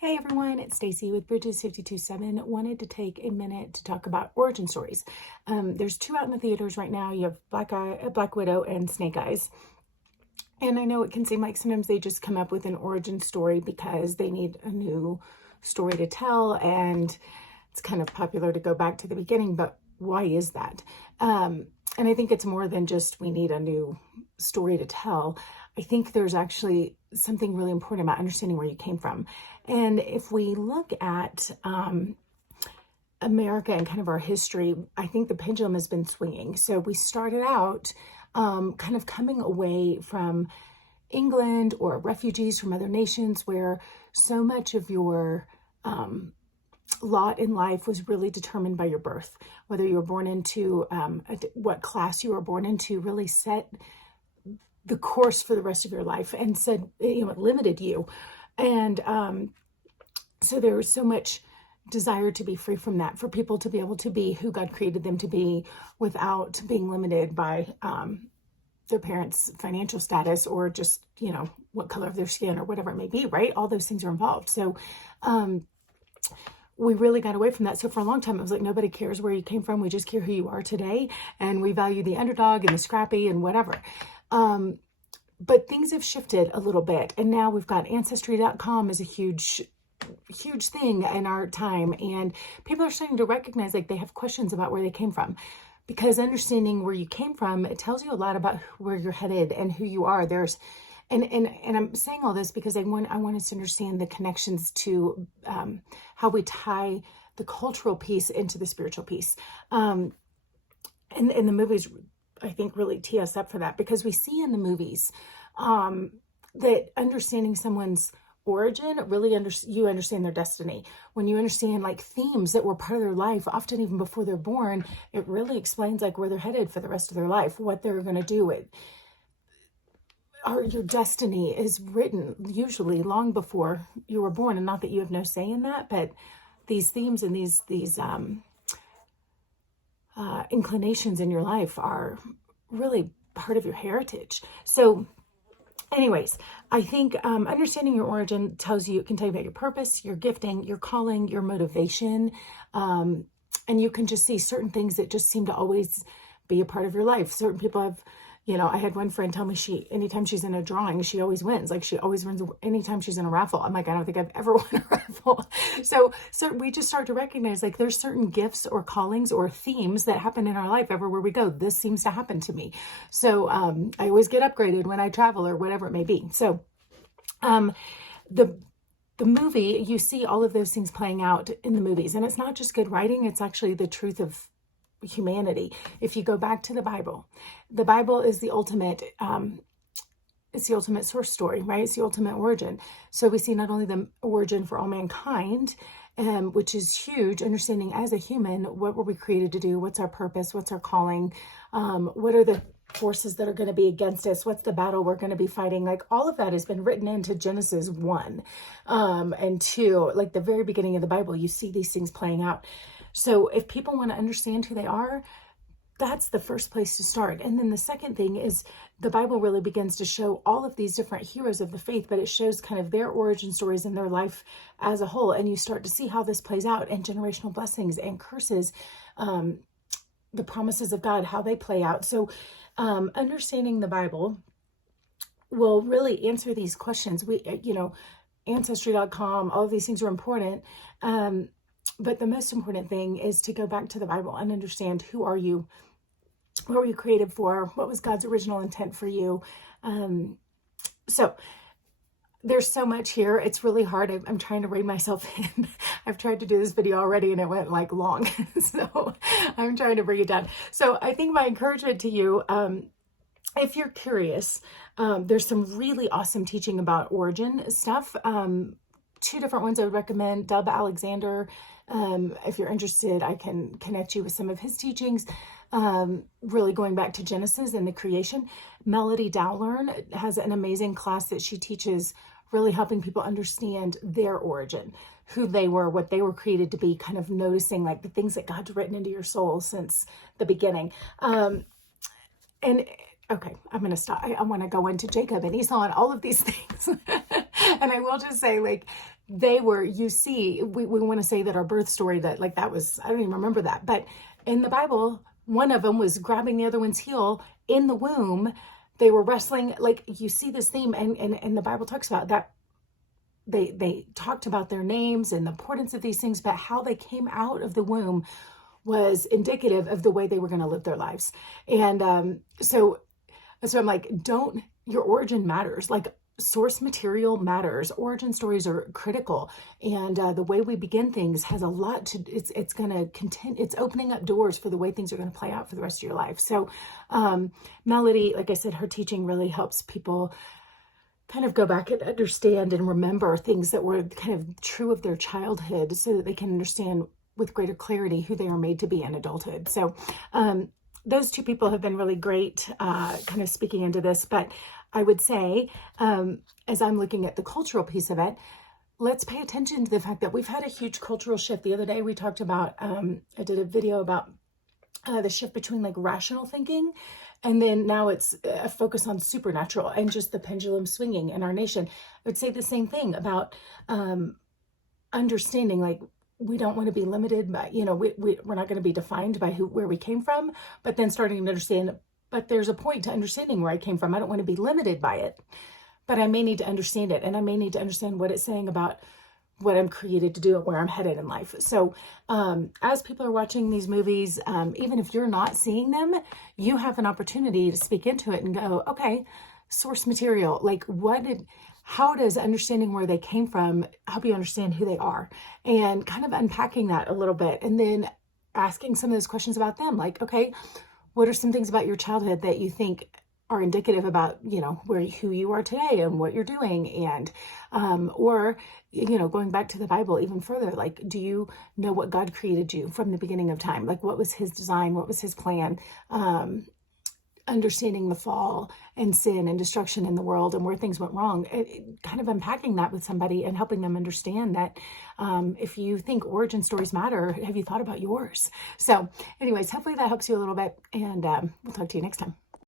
Hey everyone, it's Stacey with Bridges 52.7. Wanted to take a minute to talk about origin stories. There's two out in the theaters right now. You have Black Widow and Snake Eyes. And I know it can seem like sometimes they just come up with an origin story because they need a new story to tell, and it's kind of popular to go back to the beginning, but why is that? And I think it's more than just we need a new story to tell. I think there's actually something really important about understanding where you came from. And if we look at America and kind of our history, I think the pendulum has been swinging. So we started out kind of coming away from England or refugees from other nations where so much of your lot in life was really determined by your birth. Whether you were born into what class you were born into really set the course for the rest of your life, and said, it limited you. And so there was so much desire to be free from that, for people to be able to be who God created them to be without being limited by their parents' financial status or just, what color of their skin or whatever it may be, right? All those things are involved. So we really got away from that. So for a long time, it was like, nobody cares where you came from. We just care who you are today. And we value the underdog and the scrappy and whatever. But things have shifted a little bit. And now we've got Ancestry.com is a huge thing in our time. And people are starting to recognize like they have questions about where they came from. Because understanding where you came from, it tells you a lot about where you're headed and who you are. And I'm saying all this because I want us to understand the connections to how we tie the cultural piece into the spiritual piece. And the movies, I think, really tee us up for that, because we see in the movies that understanding someone's origin, really you understand their destiny. When you understand like themes that were part of their life, often even before they're born, it really explains like where they're headed for the rest of their life, what they're going to do. Your destiny is written usually long before you were born, and not that you have no say in that, but these themes and these inclinations in your life are really part of your heritage. So anyways, I think understanding your origin it can tell you about your purpose, your gifting, your calling, your motivation. And you can just see certain things that just seem to always be a part of your life. Certain people have, I had one friend tell me anytime she's in a drawing, she always wins. Like she always wins anytime she's in a raffle. I'm like, I don't think I've ever won a raffle. So we just start to recognize like there's certain gifts or callings or themes that happen in our life everywhere we go. This seems to happen to me. So I always get upgraded when I travel or whatever it may be. So the movie, you see all of those things playing out in the movies, and it's not just good writing. It's actually the truth of humanity. If you go back to the Bible is the ultimate, it's the ultimate source story, right? It's the ultimate origin. So we see not only the origin for all mankind, which is huge, understanding as a human, what were we created to do? What's our purpose? What's our calling? What are the forces that are going to be against us? What's the battle we're going to be fighting? Like all of that has been written into Genesis 1 and 2, like the very beginning of the Bible. You see these things playing out. So if people want to understand who they are, that's the first place to start. And then the second thing is the Bible really begins to show all of these different heroes of the faith, but it shows kind of their origin stories in their life as a whole. And you start to see how this plays out in generational blessings and curses, the promises of God, how they play out. So understanding the Bible will really answer these questions. Ancestry.com, all of these things are important. But the most important thing is to go back to the Bible and understand, who are you? What were you created for? What was God's original intent for you? So there's so much here. It's really hard. I'm trying to rein myself in. I've tried to do this video already and it went like long. So I'm trying to bring it down. So I think my encouragement to you, if you're curious, there's some really awesome teaching about origin stuff. Two different ones I would recommend. Dubb Alexander. If you're interested, I can connect you with some of his teachings. Really going back to Genesis and the creation. Melody Dowlearn has an amazing class that she teaches, really helping people understand their origin, who they were, what they were created to be, kind of noticing like the things that God's written into your soul since the beginning. Okay, I'm going to stop. I want to go into Jacob and Esau and all of these things. And I will just say, like, they were, you see, we want to say that our birth story, that like that was, I don't even remember that, but in the Bible, one of them was grabbing the other one's heel in the womb. They were wrestling. Like, you see this theme, and the Bible talks about that. They talked about their names and the importance of these things, but how they came out of the womb was indicative of the way they were going to live their lives. And so I'm like, your origin matters. Like, source material matters. Origin stories are critical, and the way we begin things has a lot to. It's going to continue. It's opening up doors for the way things are going to play out for the rest of your life. So, Melody, like I said, her teaching really helps people kind of go back and understand and remember things that were kind of true of their childhood, so that they can understand with greater clarity who they are made to be in adulthood. So, those two people have been really great, kind of speaking into this. But I would say, as I'm looking at the cultural piece of it, let's pay attention to the fact that we've had a huge cultural shift. The other day we talked about, I did a video about the shift between like rational thinking, and then now it's a focus on supernatural and just the pendulum swinging in our nation. I would say the same thing about understanding, like, we don't want to be limited by, we're not going to be defined by where we came from, but then starting to understand, but there's a point to understanding where I came from. I don't want to be limited by it, but I may need to understand it, and I may need to understand what it's saying about what I'm created to do and where I'm headed in life. So as people are watching these movies, even if you're not seeing them, you have an opportunity to speak into it and go, okay, source material, like how does understanding where they came from help you understand who they are, and kind of unpacking that a little bit, and then asking some of those questions about them. Like, okay, what are some things about your childhood that you think are indicative about, who you are today and what you're doing? And, or, going back to the Bible even further, like, do you know what God created you from the beginning of time? Like, what was his design? What was his plan? Understanding the fall and sin and destruction in the world and where things went wrong, kind of unpacking that with somebody and helping them understand that if you think origin stories matter, have you thought about yours? So anyways, hopefully that helps you a little bit, and we'll talk to you next time.